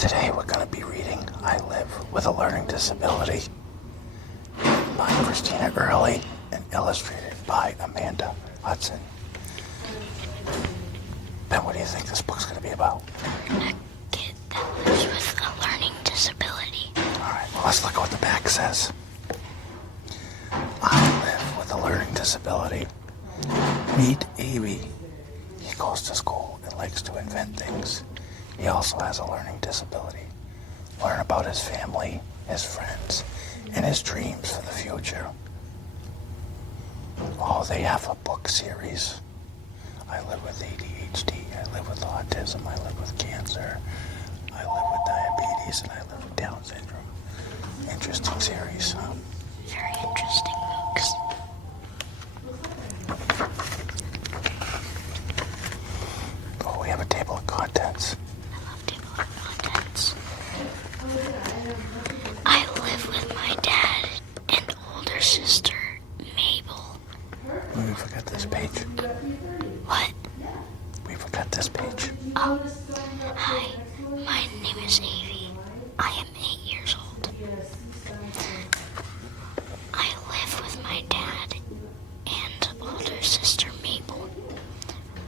Today we're going to be reading I Live with a Learning Disability by Christina Early and illustrated by Amanda Hudson. Ben, what do you think this book's going to be about? A kid that lives with a learning disability. Alright, well, let's look at what the back says. I live with a learning disability. Meet Avy. He goes to school and likes to invent things. He also has a learning disability. Learn about his family, his friends, and his dreams for the future. Oh, they have a book series. I live with ADHD, I live with autism, I live with cancer, I live with diabetes, and I live with Down syndrome. Interesting series, huh? Very interesting books. Oh, we have a table of contents. I love table of contents. I live with my dad and older sister, Mabel. We forgot this page. What? We forgot this page. Oh, hi. My name is Avy. I am 8 years old. I live with my dad and older sister, Mabel.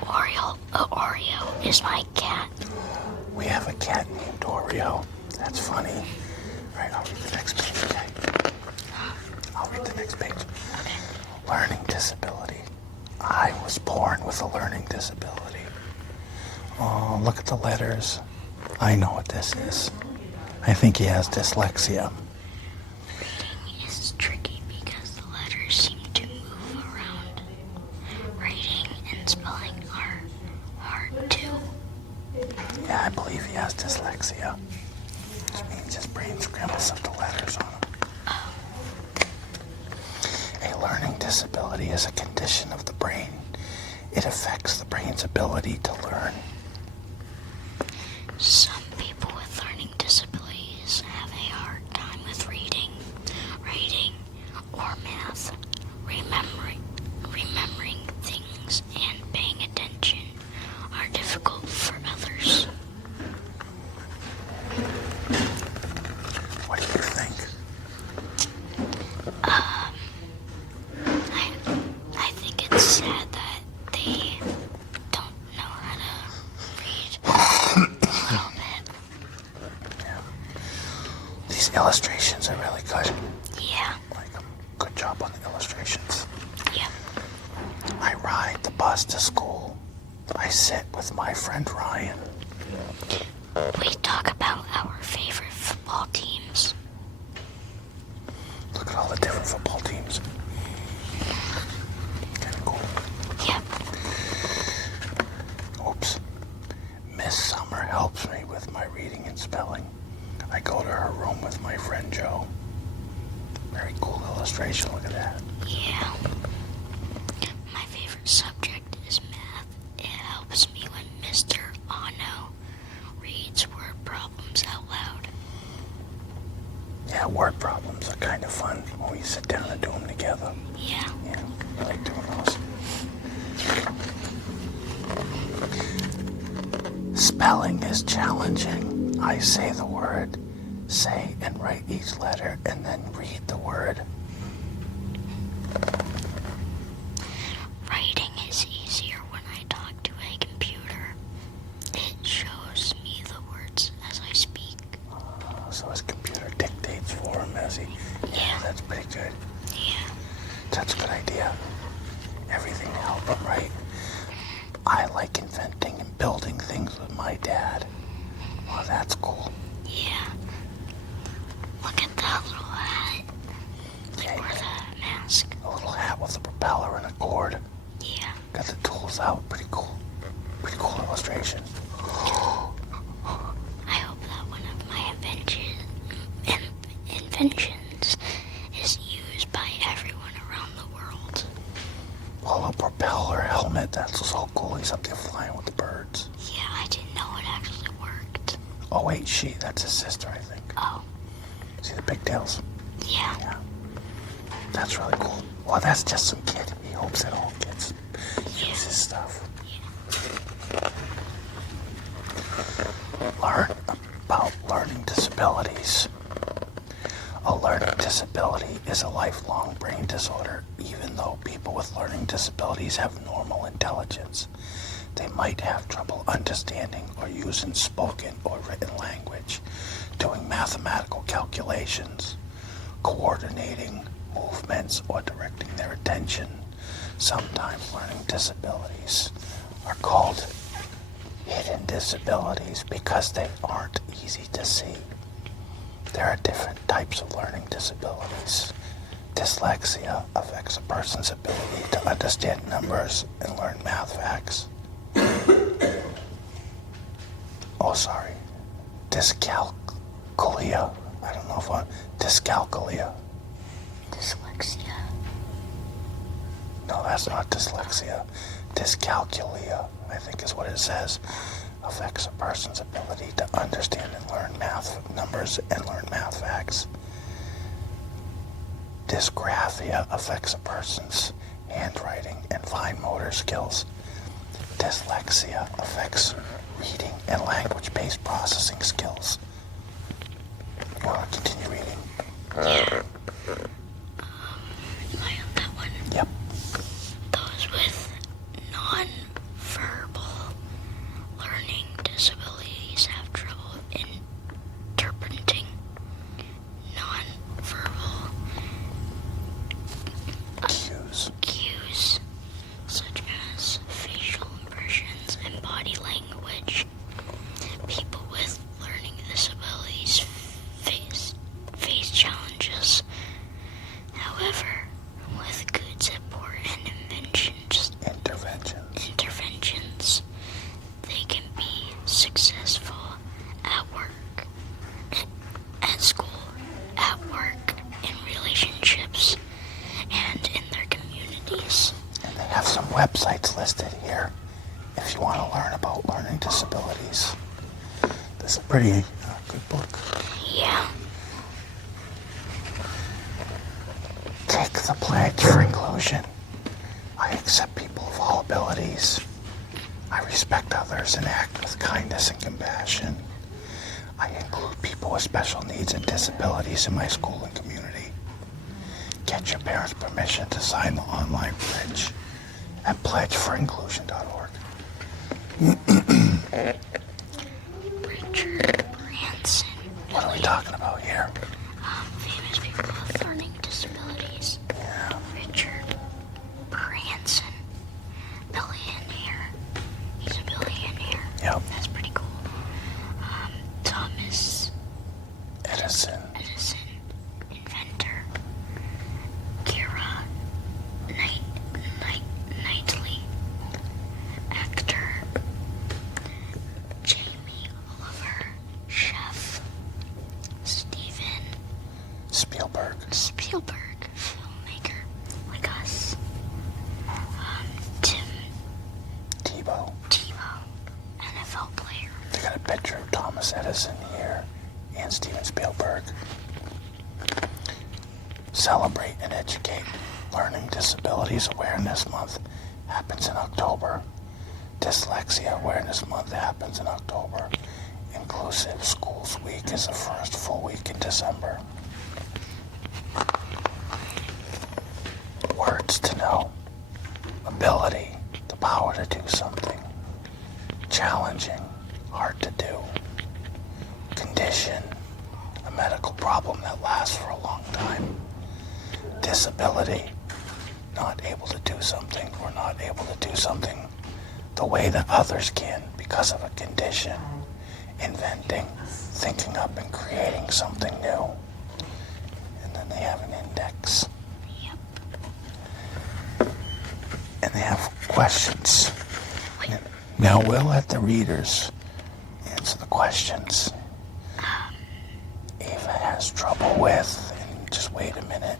Oreo is my cat. We have a cat named Oreo. That's funny. All right, I'll read the next page, okay? I'll read the next page. Learning disability. I was born with a learning disability. Oh, look at the letters. I know what this is. I think he has dyslexia. Reading is tricky because the letters seem to move around. Writing and spelling are hard too. Yeah, I believe he has dyslexia. Which means his brain scrambles up the letters on him. A learning disability is a condition of the brain. It affects the brain's ability to learn. Some people with learning disabilities have a hard time with reading, writing, or math. Remembering things and paying attention are difficult for others. What do you think? I think it's sad that they don't know how to read a little bit. Yeah. These illustrations are really good. Yeah. Like them. Good job on the illustrations. Yeah. I ride the bus to school. I sit with my friend Ryan. We talk about our favorite football teams. Look at all the different football teams. Kind of cool. Yep. Oops. Miss Summer helps me with my reading and spelling. I go to her room with my friend Joe. Very cool illustration. Look at that. Yeah. My favorite subject is math. It helps me when Mr. Ono reads word problems out loud. Yeah, word problems are kind of fun when we sit down and do them together. Yeah. Yeah, I like doing those. Spelling is challenging. I say the word, say and write each letter, and then read the word. Writing is easier when I talk to a computer. It shows me the words as I speak. So his computer dictates for him as he... Yeah. That's pretty good. Yeah. That's a good idea. Everything to help him, right? I like inventing and building things with my dad. Well, that's cool. Yeah. Look at that little hat. Yeah, Or the mask. a little hat with a propeller and a cord. Yeah. Got the tools out. Pretty cool. Pretty cool illustration. I hope that one of my inventions is used by everyone around the world. Well, a propeller helmet, that's so cool. He's up there flying with the birds. Yeah, I didn't know it actually worked. Oh, wait, that's his sister, I think. Oh. See the pigtails? Yeah. Yeah. That's really cool. Well, that's just some kid. He hopes that all kids use his stuff. Yeah. Learn about disabilities. A learning disability is a lifelong brain disorder. Even though people with learning disabilities have normal intelligence, they might have trouble understanding or using spoken or written language, doing mathematical calculations, coordinating movements, or directing their attention. Sometimes learning disabilities are called hidden disabilities because they aren't easy to see. There are different types of learning disabilities. Dyslexia affects a person's ability to understand numbers and learn math facts. Dyscalculia. I don't know if I'm... Dyscalculia. Dyslexia. No, that's not dyslexia. Dyscalculia, I think is what it says. Affects a person's ability to understand and learn math numbers and learn math facts. Dysgraphia affects a person's handwriting and fine motor skills. Dyslexia affects reading and language-based processing skills. You want to continue reading? Yeah. Am I on that one? Yep. Those with non-verbal learning disabilities have trouble interpreting non-verbal cues such as facial expressions and body language. People with learning disabilities face challenges. However, with good support and interventions, they can be successful at work, at school, at work, in relationships, and in their communities. And they have some websites listed here if you want to learn about learning disabilities. This is a pretty good book. Yeah. Take the pledge for inclusion. I accept people of all abilities. I respect others and act with kindness and compassion. I include people with special needs and disabilities in my school and community. Get your parents' permission to sign the online pledge at pledgeForInclusion.org. Richard Branson. What are we talking about here? Famous people with learning disabilities. Yeah. Richard Branson. Billionaire. He's a billionaire. Yep. That's pretty cool. Thomas Edison. Inventor. Keira Knightley. Actor. Jamie Oliver. Chef. Steven Spielberg. Filmmaker, like us. Tim Tebow. NFL player. They got a picture of Thomas Edison here and Steven Spielberg. Celebrate and educate. Learning Disabilities Awareness Month happens in October. Dyslexia Awareness Month happens in October. Inclusive Schools Week is the first full week in December. Words to know. Ability, the power to do something. Challenging, hard to do. Condition, a medical problem that lasts for a long time. Disability, not able to do something or not able to do something the way that others can because of a condition. Inventing, thinking up and creating something new. And then they have an index. And they have questions. Now we'll let the readers answer the questions. Ava has trouble with, and just wait a minute.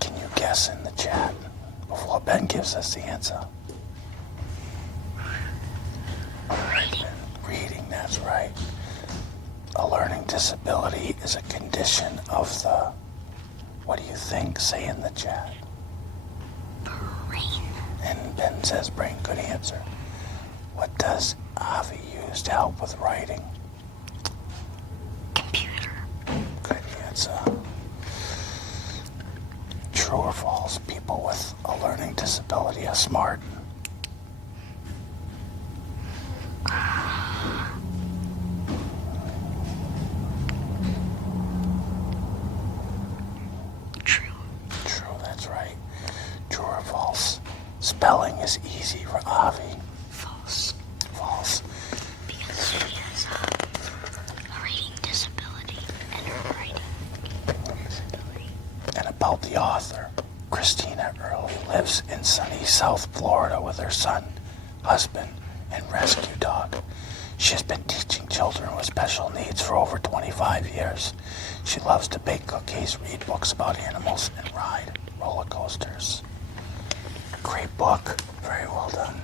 Can you guess in the chat before Ben gives us the answer? Reading, that's right. A learning disability is a condition of the... What do you think? Say in the chat. Brain. And Ben says brain. Good answer. What does Avi use to help with writing? It's true or false? People with a learning disability are smart. True. True, that's right. True or false? Spelling is easy for Avi. False. False. Because she has a reading disability and a writing disability. And about the author, Christina Early lives in sunny South Florida with her son, husband, and rescue dog. She has been teaching children with special needs for over 25 years. She loves to bake cookies, read books about animals, and ride roller coasters. Great book. Very well done.